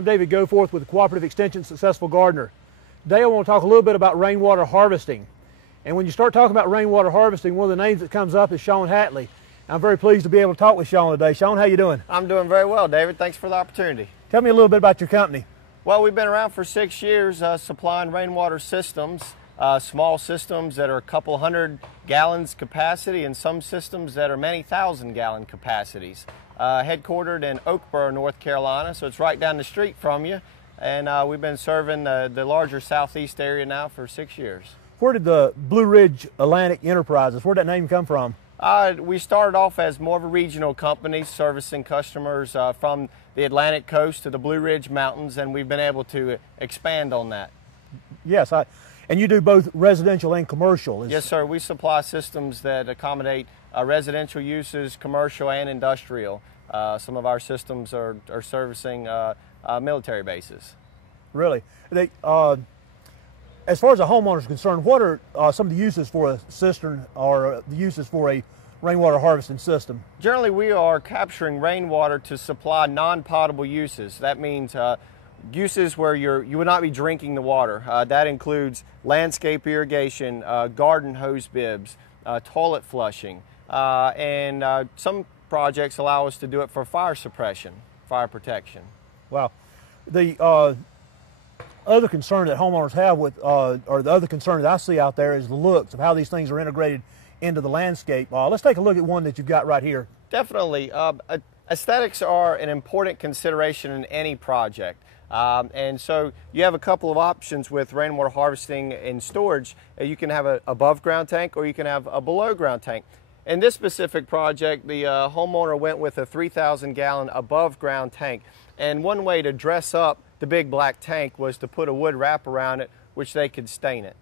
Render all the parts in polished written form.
I'm David Goforth with the Cooperative Extension Successful Gardener. Today I want to talk a little bit about rainwater harvesting. And when you start talking about rainwater harvesting, one of the names that comes up is Sean Hatley. I'm very pleased to be able to talk with Sean today. Sean, how you doing? I'm doing very well, David. Thanks for the opportunity. Tell me a little bit about your company. Well, we've been around for 6 years supplying rainwater systems, small systems that are a couple hundred gallons capacity and some systems that are many thousand gallon capacities. Headquartered in Oakboro, North Carolina, so it's right down the street from you. And we've been serving the larger southeast area now for 6 years. Where did the Blue Ridge Atlantic Enterprises, where did that name come from? We started off as more of a regional company servicing customers from the Atlantic coast to the Blue Ridge Mountains, and we've been able to expand on that. Yes, and you do both residential and commercial? Yes, sir. We supply systems that accommodate residential uses, commercial and industrial. Some of our systems are servicing military bases. Really? As far as a homeowner is concerned, what are some of the uses for a cistern or the uses for a rainwater harvesting system? Generally, we are capturing rainwater to supply non-potable uses. That means uses where you would not be drinking the water. That includes landscape irrigation, garden hose bibs, toilet flushing, and some projects allow us to do it for fire suppression, fire protection. Wow. The other concern that homeowners have with, or the other concern that I see out there is the looks of how these things are integrated into the landscape. Let's take a look at one that you've got right here. Definitely. Aesthetics are an important consideration in any project. And so you have a couple of options with rainwater harvesting and storage. You can have an above ground tank or you can have a below ground tank. In this specific project, the homeowner went with a 3,000 gallon above ground tank. And one way to dress up the big black tank was to put a wood wrap around it, which they could stain it.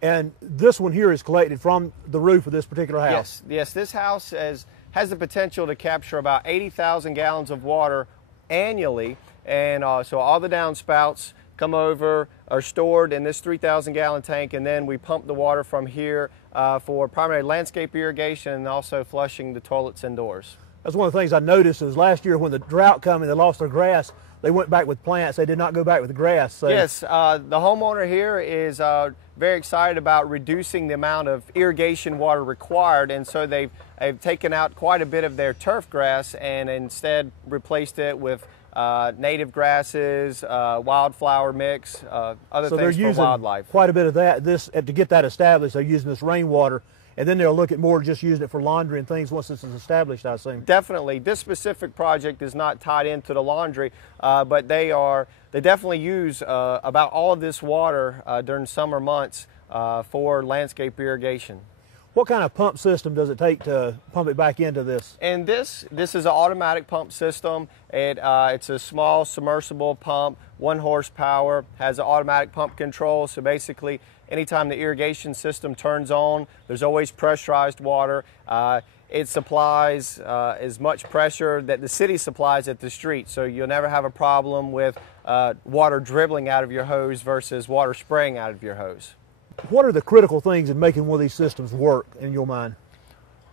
And this one here is collected from the roof of this particular house? Yes, this house has the potential to capture about 80,000 gallons of water annually. And so all the downspouts come over, are stored in this 3,000 gallon tank, and then we pump the water from here for primary landscape irrigation and also flushing the toilets indoors. That's one of the things I noticed is last year when the drought came and they lost their grass, they went back with plants. They did not go back with the grass. So. Yes, the homeowner here is very excited about reducing the amount of irrigation water required, and so they've taken out quite a bit of their turf grass and instead replaced it with native grasses, wildflower mix, other things for wildlife. Quite a bit of that. To get that established, they're using this rainwater, and then they'll look at more just using it for laundry and things once this is established, I assume. Definitely. This specific project is not tied into the laundry, but they definitely use about all of this water during summer months for landscape irrigation. What kind of pump system does it take to pump it back into this? And this is an automatic pump system. It's a small submersible pump, 1 horsepower, has an automatic pump control. So basically, anytime the irrigation system turns on, there's always pressurized water. It supplies as much pressure that the city supplies at the street. So you'll never have a problem with water dribbling out of your hose versus water spraying out of your hose. What are the critical things in making one of these systems work in your mind?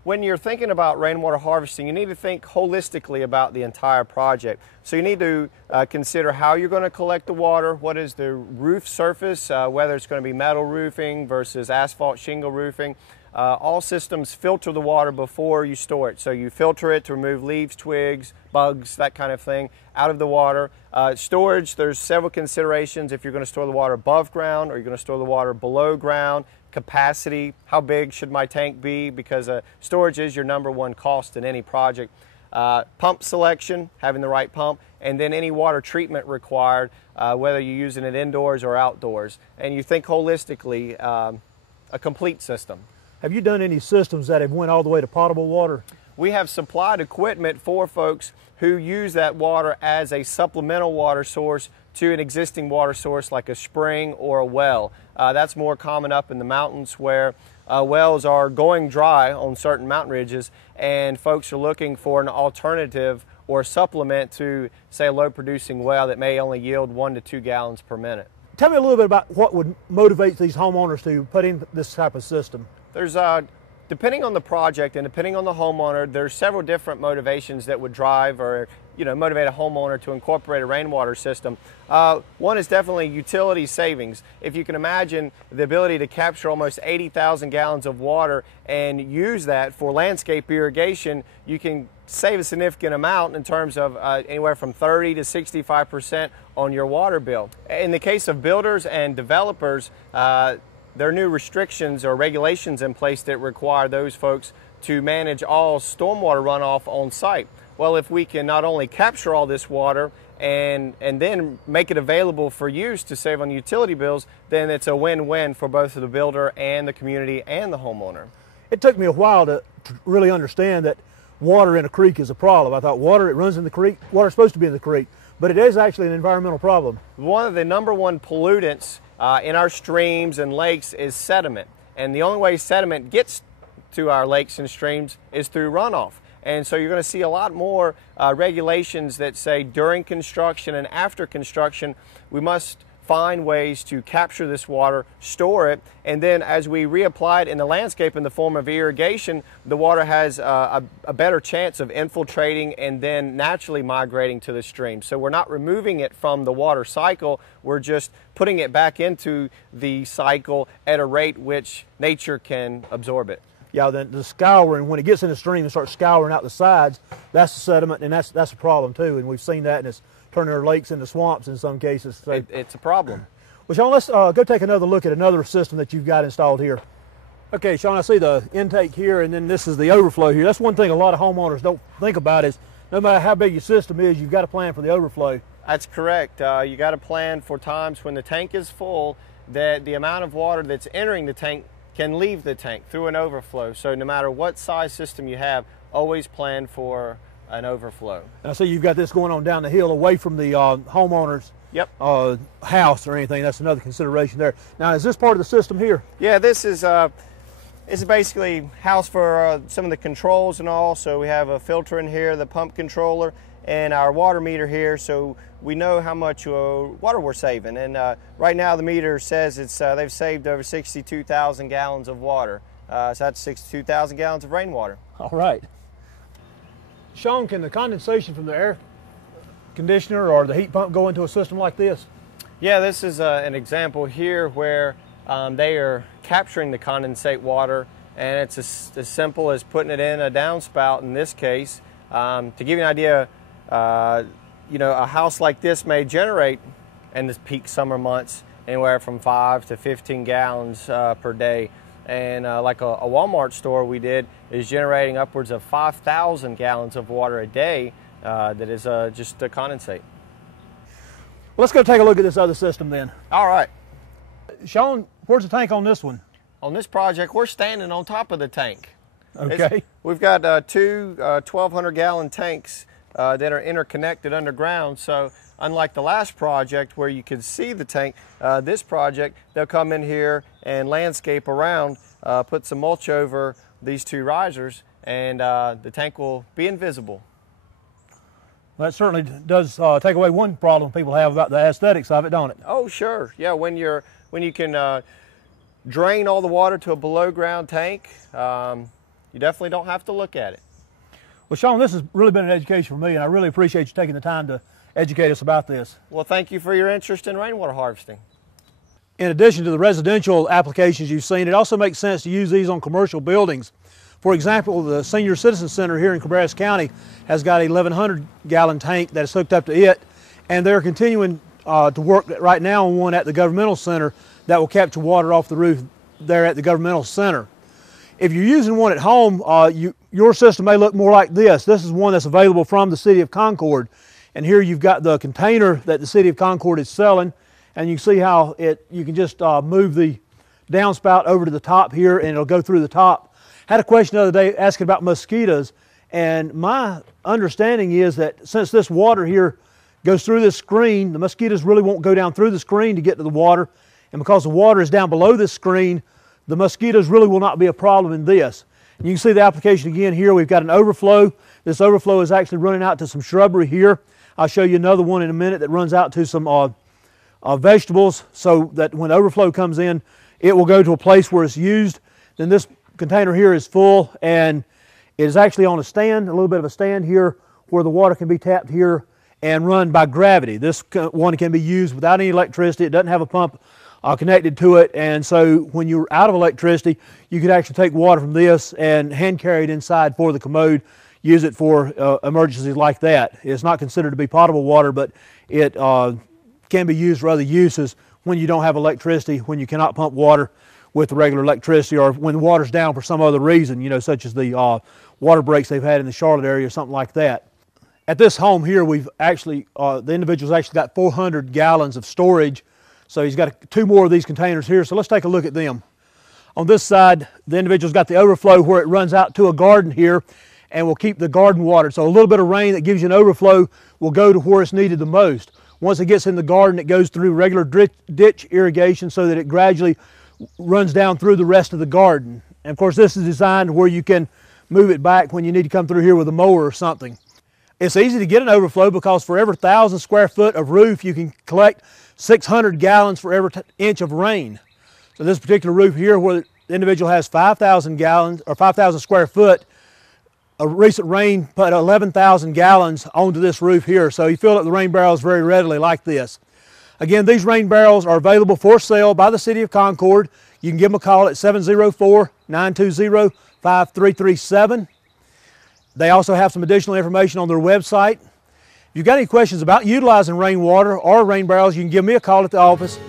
When you're thinking about rainwater harvesting, you need to think holistically about the entire project. So you need to consider how you're going to collect the water, what is the roof surface, whether it's going to be metal roofing versus asphalt shingle roofing. All systems filter the water before you store it. So you filter it to remove leaves, twigs, bugs, that kind of thing out of the water. Storage, there's several considerations if you're going to store the water above ground or you're going to store the water below ground. Capacity, how big should my tank be, because storage is your #1 cost in any project. Pump selection, having the right pump, and then any water treatment required, whether you're using it indoors or outdoors. And you think holistically, a complete system. Have you done any systems that have went all the way to potable water? We have supplied equipment for folks who use that water as a supplemental water source to an existing water source like a spring or a well. That's more common up in the mountains where wells are going dry on certain mountain ridges, and folks are looking for an alternative or supplement to, say, a low-producing well that may only yield 1 to 2 gallons per minute. Tell me a little bit about what would motivate these homeowners to put in this type of system. There's depending on the project and depending on the homeowner, there's several different motivations that would drive or motivate a homeowner to incorporate a rainwater system. One is definitely utility savings. If you can imagine the ability to capture almost 80,000 gallons of water and use that for landscape irrigation, you can save a significant amount in terms of anywhere from 30 to 65% on your water bill. In the case of builders and developers, there are new restrictions or regulations in place that require those folks to manage all stormwater runoff on site. Well, if we can not only capture all this water and then make it available for use to save on utility bills, then it's a win-win for both the builder and the community and the homeowner. It took me a while to really understand that water in a creek is a problem. I thought water, it runs in the creek, water's supposed to be in the creek, but it is actually an environmental problem. One of the #1 pollutants in our streams and lakes is sediment. And the only way sediment gets to our lakes and streams is through runoff. And so you're going to see a lot more regulations that say during construction and after construction, we must find ways to capture this water, store it, and then as we reapply it in the landscape in the form of irrigation, the water has a better chance of infiltrating and then naturally migrating to the stream. So we're not removing it from the water cycle, we're just putting it back into the cycle at a rate which nature can absorb it. Yeah, then the scouring, when it gets in the stream and starts scouring out the sides, that's the sediment, and that's a problem too, and we've seen that, and it's turning our lakes into swamps in some cases. So. It's a problem. Well, Sean, let's go take another look at another system that you've got installed here. Okay, Sean, I see the intake here, and then this is the overflow here. That's one thing a lot of homeowners don't think about is no matter how big your system is, you've got to plan for the overflow. That's correct. You got to plan for times when the tank is full, that the amount of water that's entering the tank can leave the tank through an overflow. So no matter what size system you have, always plan for an overflow. And I see you've got this going on down the hill away from the homeowner's house or anything. That's another consideration there. Now, is this part of the system here? Yeah, this is basically house for some of the controls and all. So we have a filter in here, the pump controller, and our water meter here, so we know how much water we're saving. And right now the meter says it's they've saved over 62,000 gallons of water. So that's 62,000 gallons of rainwater. All right. Sean, can the condensation from the air conditioner or the heat pump go into a system like this? Yeah, this is an example here where they are capturing the condensate water, and it's as simple as putting it in a downspout in this case. To give you an idea, a house like this may generate in the peak summer months anywhere from 5 to 15 gallons per day. And like a Walmart store we did is generating upwards of 5,000 gallons of water a day that is just a condensate. Well, let's go take a look at this other system then. All right. Sean, where's the tank on this one? On this project, we're standing on top of the tank. Okay. We've got two 1,200 gallon tanks that are interconnected underground. So unlike the last project where you could see the tank, this project, they'll come in here and landscape around, put some mulch over these two risers, and the tank will be invisible. That certainly does take away one problem people have about the aesthetics of it, don't it? Oh, sure. Yeah, when you can drain all the water to a below ground tank, you definitely don't have to look at it. Well, Sean, this has really been an education for me, and I really appreciate you taking the time to educate us about this. Well, thank you for your interest in rainwater harvesting. In addition to the residential applications you've seen, it also makes sense to use these on commercial buildings. For example, the Senior Citizen Center here in Cabarrus County has got a 1,100 gallon tank that is hooked up to it, and they're continuing to work right now on one at the governmental center that will capture water off the roof there at the governmental center. If you're using one at home, your system may look more like this. This is one that's available from the City of Concord. And here you've got the container that the City of Concord is selling, and you can see how you can just move the downspout over to the top here and it'll go through the top. Had a question the other day asking about mosquitoes, and my understanding is that since this water here goes through this screen, the mosquitoes really won't go down through the screen to get to the water, and because the water is down below this screen, the mosquitoes really will not be a problem in this. And you can see the application again here. We've got an overflow. This overflow is actually running out to some shrubbery here. I'll show you another one in a minute that runs out to some vegetables, so that when overflow comes in, it will go to a place where it's used. Then this container here is full, and it is actually on a stand, a little bit of a stand here, where the water can be tapped here and run by gravity. This one can be used without any electricity. It doesn't have a pump connected to it, and so when you're out of electricity, you could actually take water from this and hand carry it inside for the commode, use it for emergencies like that. It's not considered to be potable water, but it can be used for other uses when you don't have electricity, when you cannot pump water with the regular electricity, or when the water's down for some other reason, you know, such as the water breaks they've had in the Charlotte area or something like that. At this home here, we've actually, the individual's actually got 400 gallons of storage. So he's got 2 more of these containers here. So let's take a look at them. On this side, the individual's got the overflow where it runs out to a garden here and will keep the garden watered. So a little bit of rain that gives you an overflow will go to where it's needed the most. Once it gets in the garden, it goes through regular ditch irrigation so that it gradually runs down through the rest of the garden. And of course, this is designed where you can move it back when you need to come through here with a mower or something. It's easy to get an overflow because for every 1,000 square foot of roof, you can collect 600 gallons for every inch of rain. So this particular roof here, where the individual has 5,000 gallons or 5,000 square foot, a recent rain put 11,000 gallons onto this roof here. So you fill up the rain barrels very readily like this. Again, these rain barrels are available for sale by the City of Concord. You can give them a call at 704-920-5337. They also have some additional information on their website. If you've got any questions about utilizing rainwater or rain barrels, you can give me a call at the office.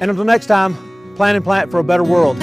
And until next time, plan and plant for a better world.